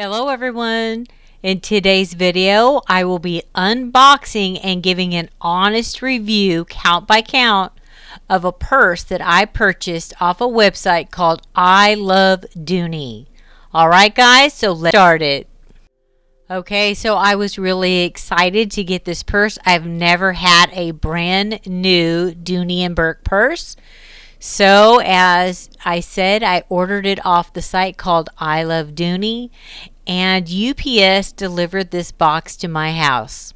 Hello everyone. In today's video, I will be unboxing and giving an honest review, count by count, of a purse that I purchased off a website called I Love Dooney. Alright guys, so let's start it. Okay, so I was really excited to get this purse. I've never had a brand new Dooney & Bourke purse. So as I said, I ordered it off the site called I Love Dooney, and UPS delivered this box to my house.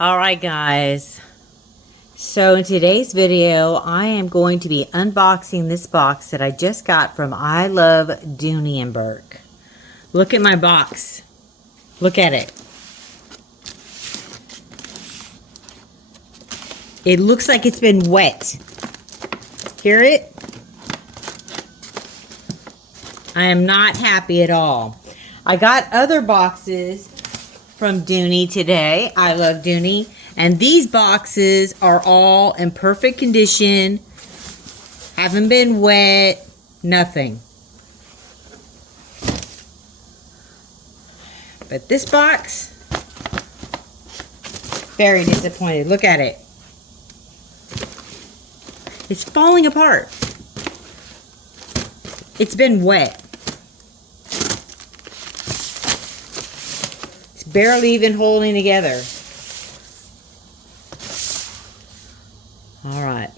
Alright guys, so in today's video I am going to be unboxing this box that I just got from I Love Dooney & Bourke. Look at my box. Look at it. It looks like it's been wet. Hear it? I am not happy at all. I got other boxes from Dooney today. I Love Dooney. And these boxes are all in perfect condition. Haven't been wet. Nothing. But this box, very disappointed. Look at it. It's falling apart. It's been wet. It's barely even holding together. All right.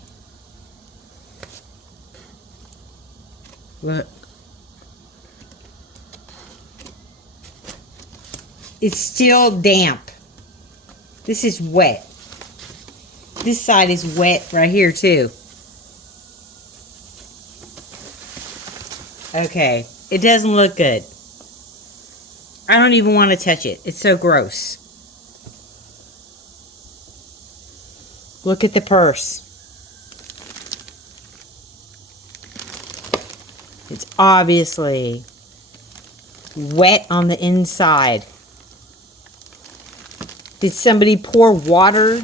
Look. It's still damp. This is wet. This side is wet right here too. Okay, it doesn't look good. I don't even want to touch it. It's so gross. Look at the purse. It's obviously wet on the inside. Did somebody pour water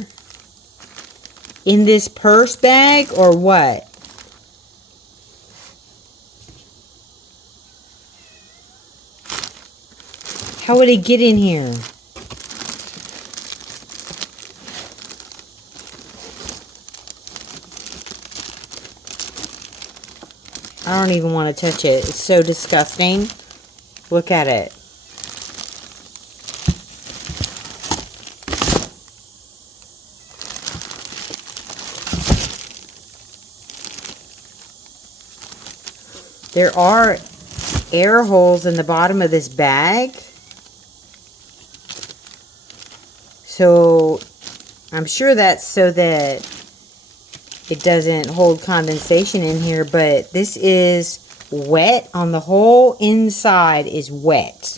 in this purse bag or what? How would it get in here? I don't even want to touch it. It's so disgusting. Look at it. There are air holes in the bottom of this bag. So I'm sure that's so that it doesn't hold condensation in here, but this is wet on the whole inside is wet.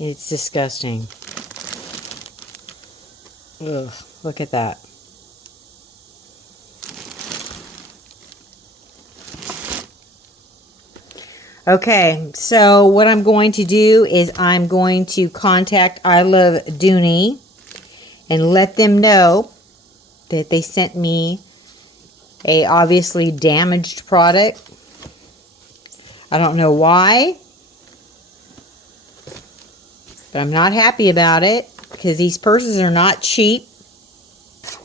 It's disgusting. Ugh, look at that. Okay, so what I'm going to do is I'm going to contact I Love Dooney and let them know that they sent me a obviously damaged product. I don't know why, but I'm not happy about it because these purses are not cheap.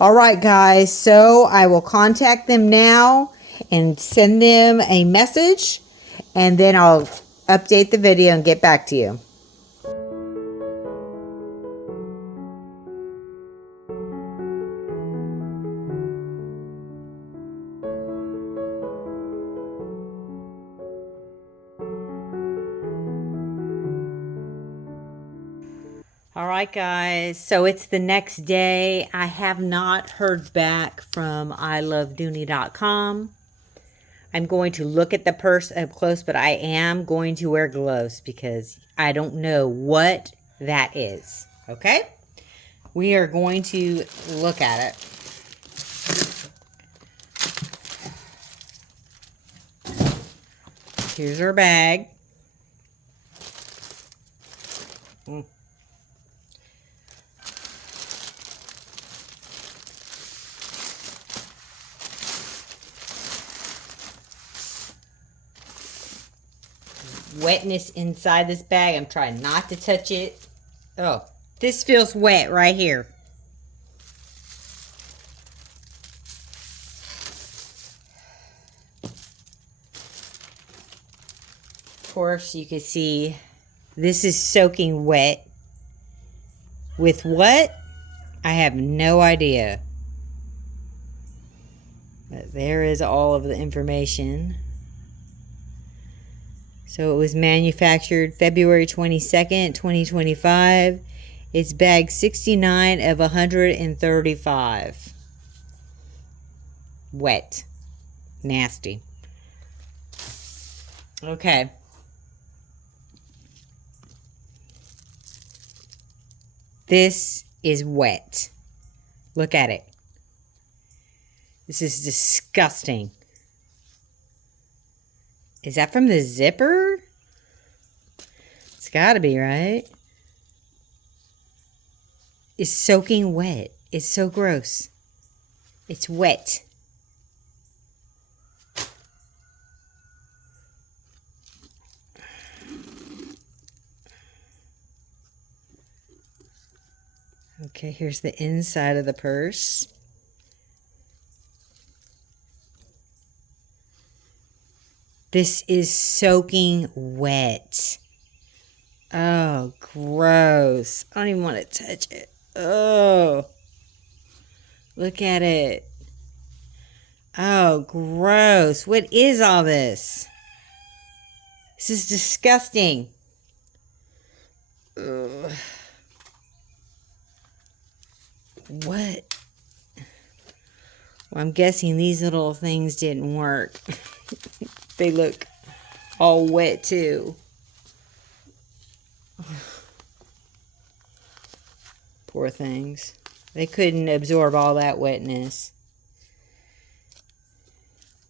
Alright guys, so I will contact them now and send them a message. And then I'll update the video and get back to you. Alright guys, so it's the next day. I have not heard back from ilovedooney.com. I'm going to look at the purse up close, but I am going to wear gloves because I don't know what that is. Okay? We are going to look at it. Here's our bag. wetness inside this bag. I'm trying not to touch it. Oh, this feels wet right here. Of course, you can see this is soaking wet. With what? I have no idea. But there is all of the information. So it was manufactured February 22nd, 2025. It's bag 69 of 135. Wet. Nasty. Okay. This is wet. Look at it. This is disgusting. Is that from the zipper? It's gotta be, right? It's soaking wet. It's so gross. It's wet. Okay, here's the inside of the purse. This is soaking wet. Oh, gross. I don't even want to touch it. Oh, look at it. Oh, gross. What is all this? This is disgusting. Ugh. What? Well, I'm guessing these little things didn't work. They look all wet too. Poor things. They couldn't absorb all that wetness.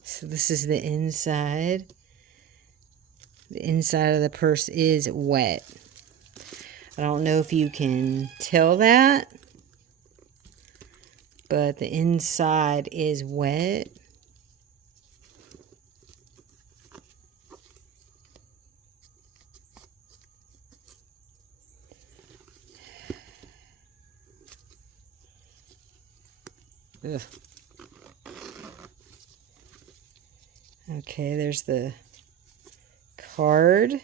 So this is the inside. The inside of the purse is wet. I don't know if you can tell that, but the inside is wet. Ugh. Okay, there's the card.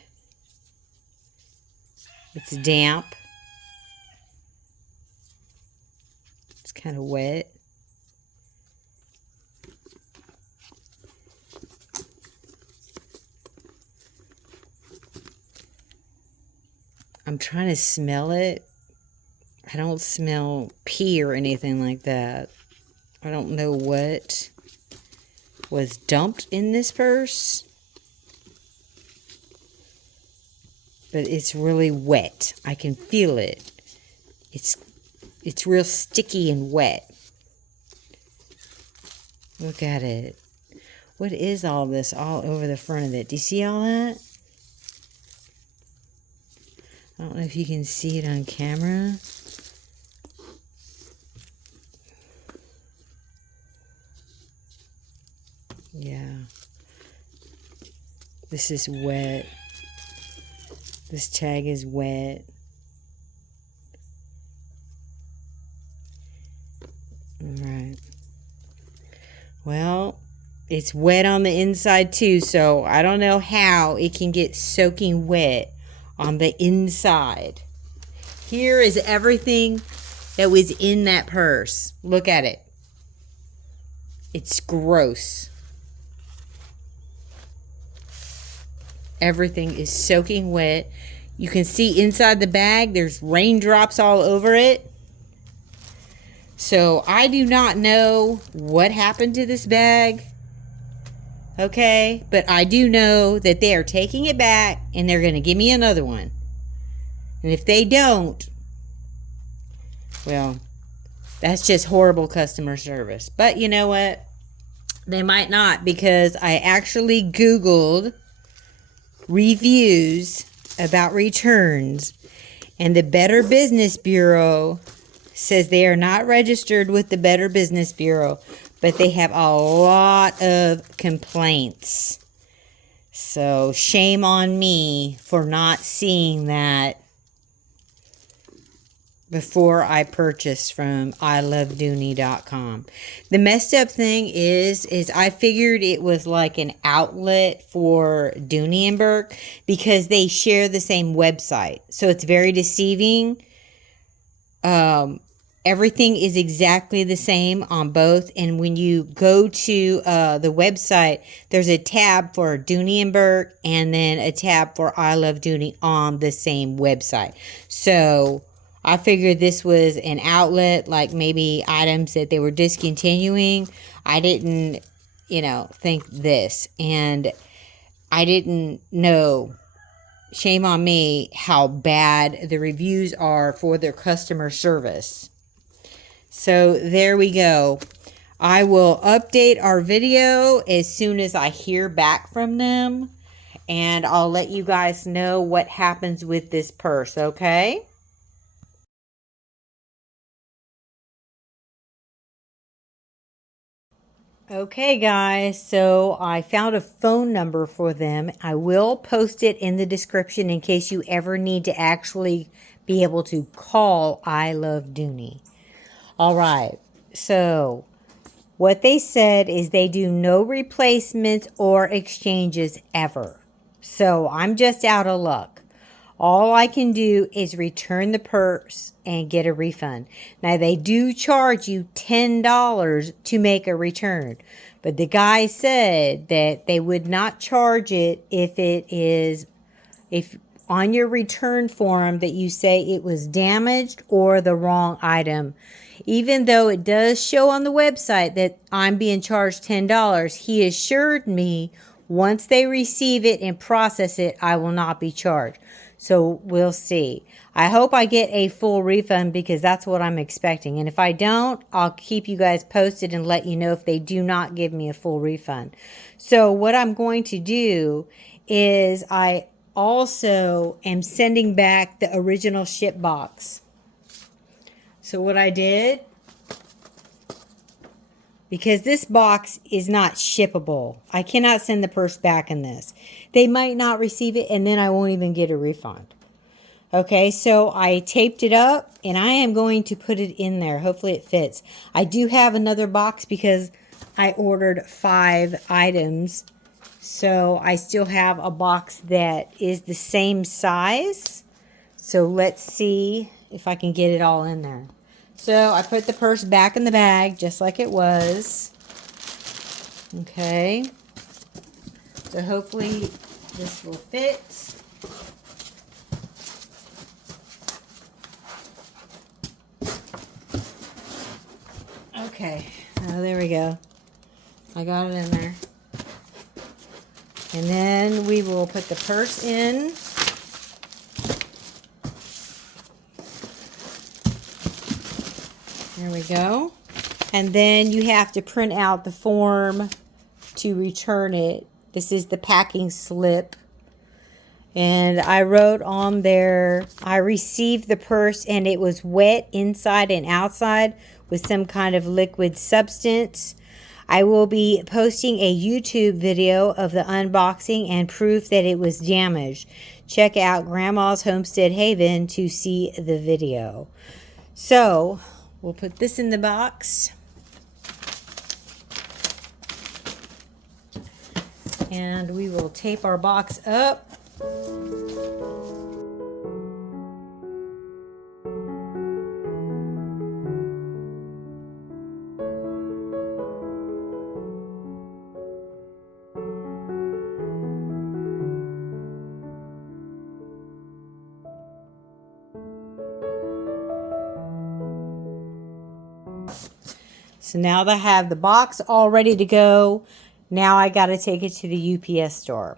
It's damp. It's kind of wet. I'm trying to smell it. I don't smell pee or anything like that. I don't know what was dumped in this purse, but it's really wet. I can feel it. It's real sticky and wet. Look at it. What is all this all over the front of it? Do you see all that? I don't know if you can see it on camera. Yeah. This is wet. This tag is wet. Alright. Well, it's wet on the inside too, so I don't know how it can get soaking wet on the inside. Here is everything that was in that purse. Look at it. It's gross. Everything is soaking wet. You can see inside the bag, there's raindrops all over it. So I do not know what happened to this bag. Okay, but I do know that they are taking it back and they're going to give me another one. And if they don't, well, that's just horrible customer service. But you know what? They might not, because I actually Googled reviews about returns, and the Better Business Bureau says they are not registered with the Better Business Bureau, but they have a lot of complaints. So shame on me for not seeing that before I purchased from ilovedooney.com. The messed up thing is I figured it was like an outlet for Dooney & Burke because they share the same website. So it's very deceiving. Everything is exactly the same on both. And when you go to the website, there's a tab for Dooney & Burke and then a tab for I Love Dooney on the same website. So I figured this was an outlet, like maybe items that they were discontinuing. I didn't, think this. And I didn't know, shame on me, how bad the reviews are for their customer service. So there we go. I will update our video as soon as I hear back from them. And I'll let you guys know what happens with this purse, okay? Okay guys, so I found a phone number for them. I will post it in the description in case you ever need to actually be able to call I Love Dooney. All right, so what they said is they do no replacements or exchanges ever. So I'm just out of luck. All I can do is return the purse and get a refund. Now, they do charge you $10 to make a return. But the guy said that they would not charge it if on your return form that you say it was damaged or the wrong item. Even though it does show on the website that I'm being charged $10, he assured me once they receive it and process it, I will not be charged. So we'll see. I hope I get a full refund because that's what I'm expecting. And if I don't, I'll keep you guys posted and let you know if they do not give me a full refund. So what I'm going to do is I also am sending back the original ship box. So what I did, because this box is not shippable, I cannot send the purse back in this. They might not receive it and then I won't even get a refund. Okay, so I taped it up and I am going to put it in there. Hopefully it fits. I do have another box because I ordered 5 items. So I still have a box that is the same size. So let's see if I can get it all in there. So I put the purse back in the bag just like it was. Okay. So hopefully this will fit. Okay. Oh, there we go. I got it in there. And then we will put the purse in. There we go. And then you have to print out the form to return it. This is the packing slip. And I wrote on there, I received the purse and it was wet inside and outside with some kind of liquid substance. I will be posting a YouTube video of the unboxing and proof that it was damaged. Check out Grandma's Homestead Haven to see the video. So, we'll put this in the box. And we will tape our box up. So now that I have the box all ready to go, now I got to take it to the UPS store.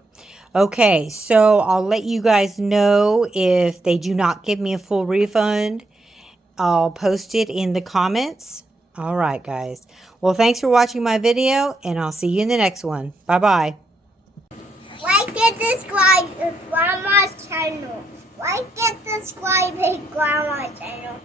Okay, so I'll let you guys know if they do not give me a full refund. I'll post it in the comments. All right, guys. Well, thanks for watching my video, and I'll see you in the next one. Bye-bye. Like and subscribe to Grandma's channel. Like and subscribe to Grandma's channel.